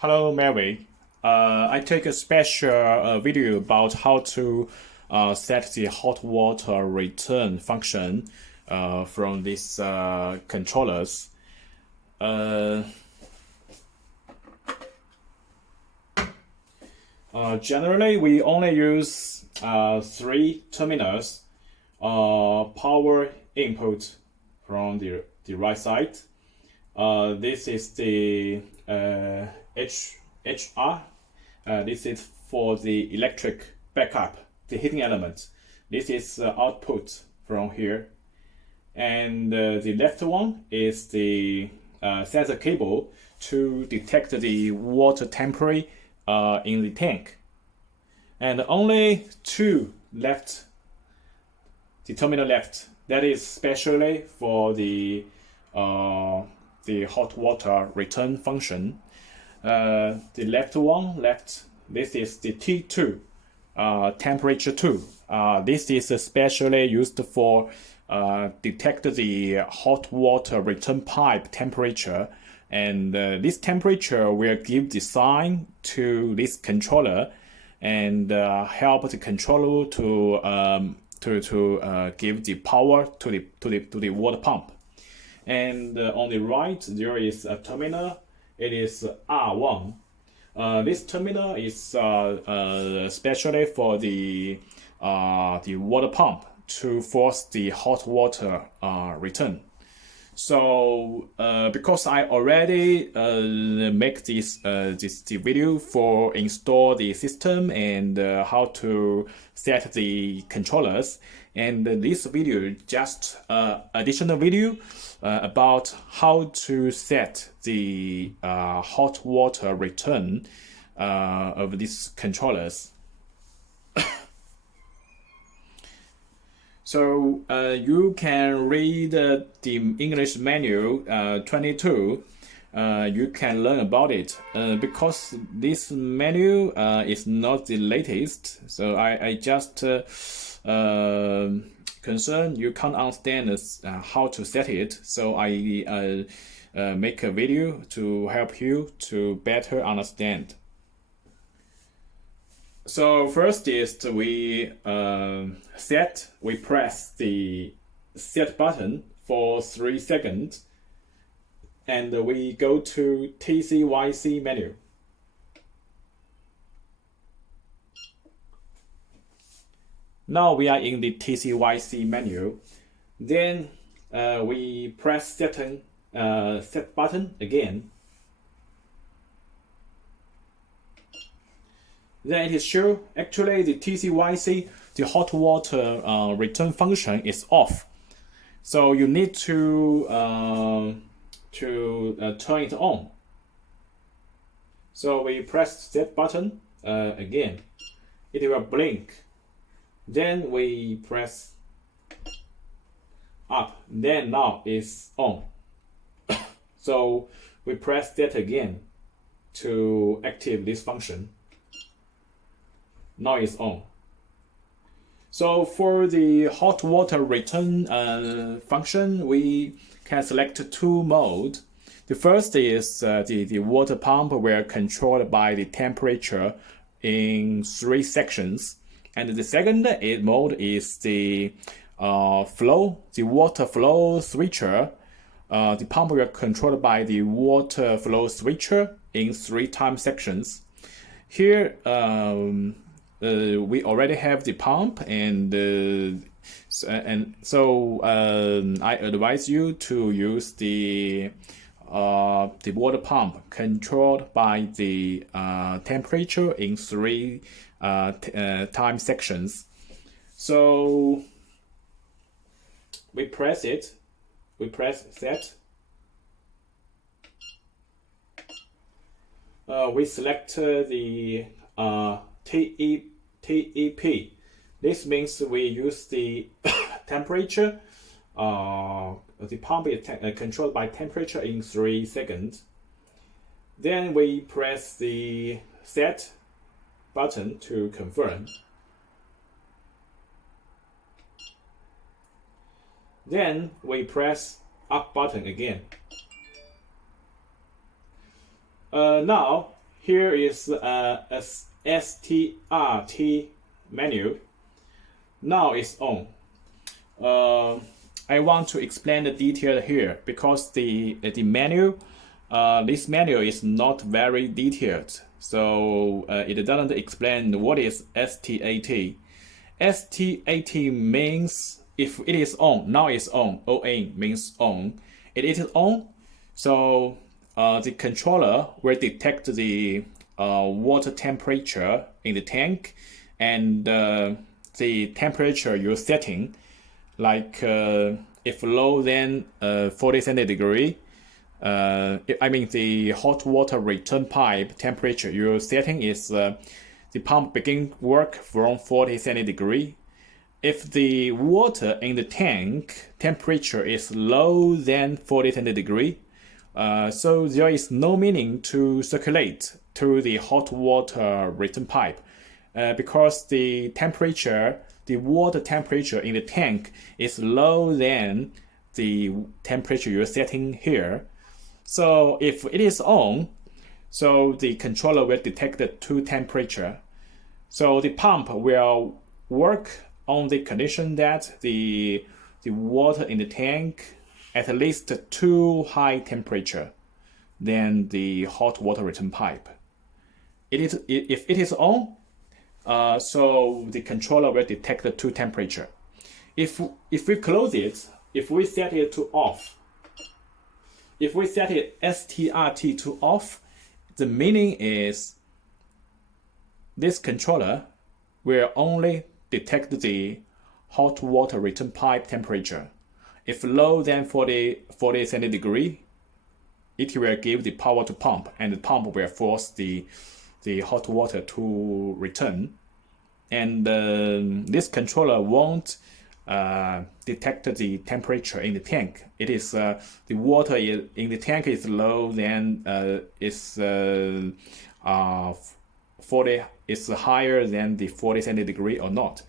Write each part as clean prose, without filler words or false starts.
Hello, Mary. I take a special video about how to set the hot water return function from these controllers. Uh, Generally, we only use three terminals. Power input from the right side. This is the HR. This is for the electric backup, the heating element. This is output from here. And the left one is the sensor cable to detect the water temperature in the tank. And only two left, the terminal left, that is specially for the hot water return function. The left one, this is the T2, temperature 2. This is especially used for detect the hot water return pipe temperature, and this temperature will give the sign to this controller and help the controller to give the power to the water pump. And on the right there is a terminal. It is R1. This terminal is especially for the water pump to force the hot water return. So because I already make this the video for install the system and how to set the controllers, and this video just additional video about how to set the hot water return of these controllers. So you can read the English manual 22. You can learn about it because this manual is not the latest. So I just concerned you can't understand how to set it. So I make a video to help you to better understand. So first is we press the set button for 3 seconds, and we go to TCYC menu. Now we are in the TCYC menu. Then we press set button again. Then it is show actually the TCYC, the hot water return function is off. So you need to turn it on. So we press set button again. It will blink. Then we press up. Then now it's on. So we press that again to activate this function. Now it's on. So for the hot water return function, we can select two modes. The first is the water pump will controlled by the temperature in 3 sections. And the second mode is the water flow switcher. The pump will controlled by the water flow switcher in 3 time sections. Here we already have the pump, and so I advise you to use the water pump controlled by the temperature in 3 time sections. So we press it. We press set. We select the TEP. This means we use the temperature. The pump is controlled by temperature in 3 seconds. Then we press the set button to confirm. Then we press up button again. Now here is a STRT menu. Now it's on. I want to explain the detail here because the menu, this menu is not very detailed, so it doesn't explain what is STAT. STAT means if it is on, now it's on. ON means on. It is on, so the controller will detect the water temperature in the tank and the temperature you're setting. Like if lower than 40 centigrade, I mean the hot water return pipe temperature you're setting is the pump begin work from 40 centigrade. If the water in the tank temperature is lower than 40 centigrade, so there is no meaning to circulate to the hot water return pipe because the temperature, the water temperature in the tank is lower than the temperature you're setting here. So if it is on, so the controller will detect the two temperature. So the pump will work on the condition that the water in the tank at least too high temperature than the hot water return pipe. If it is on, so the controller will detect the two temperature. If we close it, if we set it to off, if we set it STRT to off, the meaning is this controller will only detect the hot water return pipe temperature. If lower than 40 centigrade, it will give the power to pump, and the pump will force the hot water to return. And this controller won't detect the temperature in the tank. It is the water in the tank is low than 40 is higher than the 40 centigrade or not.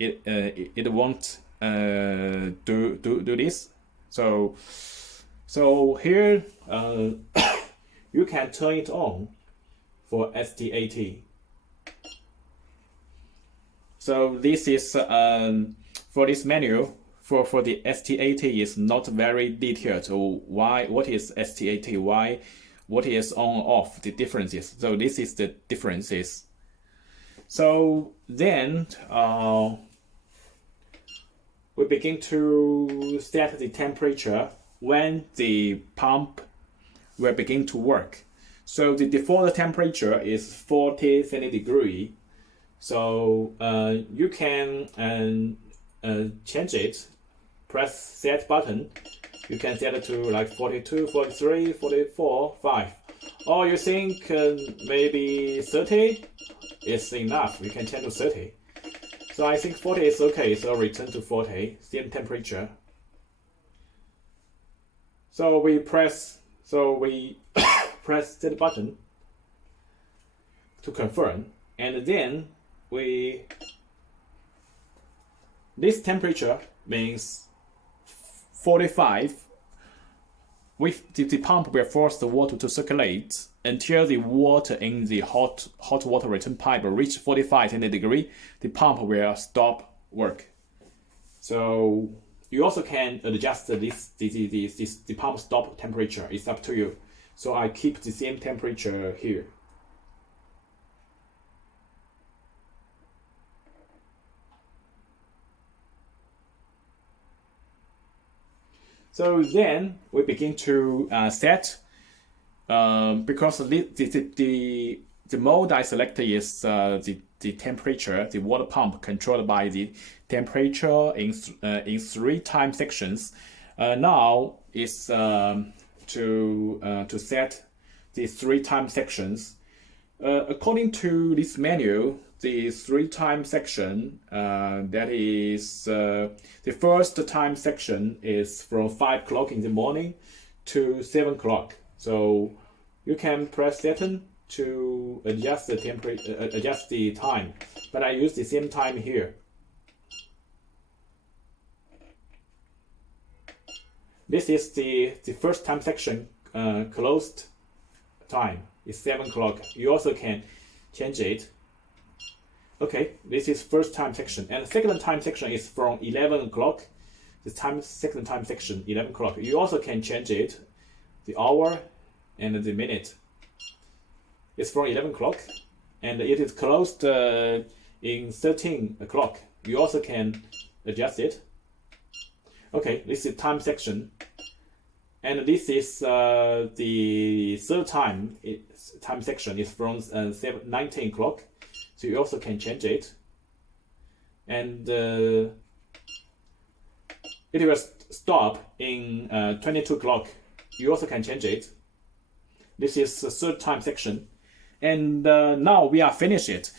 It won't do this. So here you can turn it on for STAT. So this is for this menu for the STAT is not very detailed. So what is STAT? What is on off? The differences. So this is the differences. So then we begin to set the temperature when the pump will begin to work. So the default temperature is 40 centigrade. So you can change it. Press set button. You can set it to like 42, 43, 44, 5. Or you think maybe 30 is enough. We can change to 30. So I think 40 is okay. So return to 40, same temperature. So we press set button to confirm, and then this temperature means 45. The pump will force the water to circulate until the water in the hot water return pipe reach 45 centigrade. The pump will stop work. So you also can adjust the pump stop temperature. It's up to you. So I keep the same temperature here. So then we begin to set, because the mode I selected is the temperature, the water pump controlled by the temperature in 3 time sections. Now is to set the 3 time sections. According to this menu, the 3 time section, that is the first time section is from 5 o'clock in the morning to 7 o'clock. So you can press setting to adjust the temperature, adjust the time. But I use the same time here. This is the first time section closed time. It's 7 o'clock. You also can change it. Okay, this is first time section, and second time section is from 11 o'clock. Second time section 11 o'clock. You also can change it, the hour and the minute. It's from 11 o'clock, and it is closed in 13 o'clock. You also can adjust it. Okay, this is time section, and this is the third time section is from 19 o'clock. So you also can change it, and it will stop in 22 o'clock. You also can change it. This is the third time section, and now we are finished it.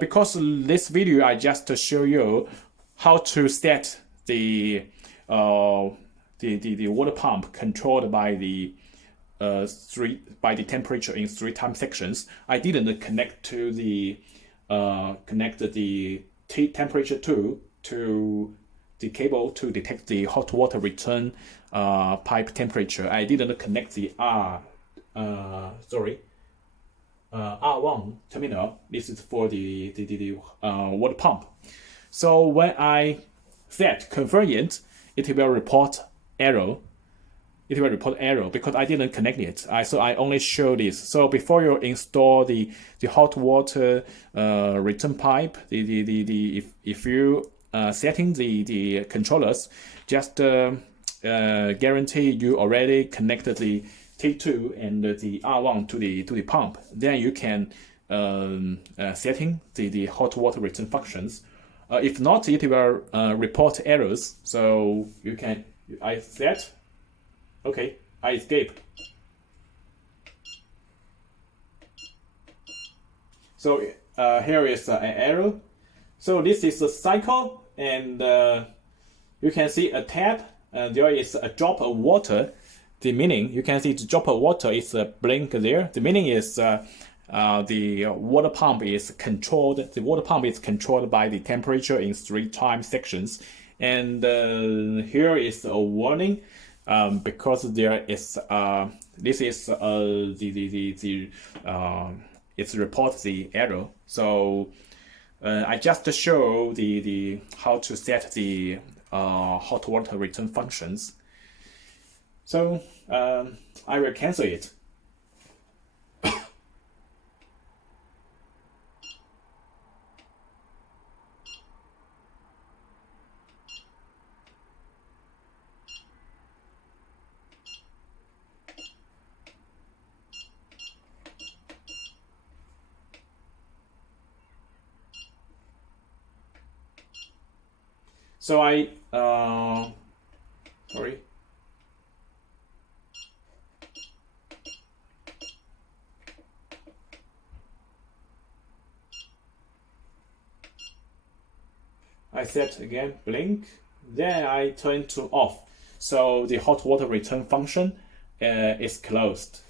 Because this video I just show you how to set the water pump controlled by the temperature in 3 time sections. I didn't connect to the temperature tool to the cable to detect the hot water return pipe temperature. I didn't connect the R1 terminal. This is for the water pump. So when I set convergent, it will report error. It will report error because I didn't connect it. So I only show this. So before you install the hot water return pipe, if you setting the controllers, just guarantee you already connected the T2 and the R1 to the pump. Then you can setting the hot water return functions. If not, it will report errors. So you can I set. Okay, I escape. So here is an error. So this is a cycle, and you can see a tap. There is a drop of water. The meaning, you can see the drop of water is a blink there. The meaning is the water pump is controlled. The water pump is controlled by the temperature in 3 time sections. And here is a warning. Because there is this is it reports the error. So I just show the how to set the hot water return functions. So I will cancel it. So I sorry. I set again blink, then I turn to off. So the hot water return function is closed.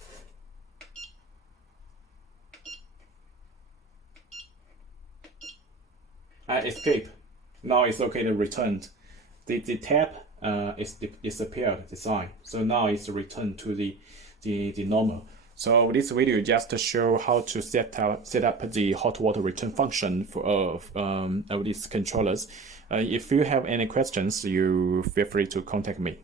I escape. Now it's okay to return. The tap is disappeared, the sign. So now it's returned to the normal. So this video just to show how to set up the hot water return function of these controllers. If you have any questions, you feel free to contact me.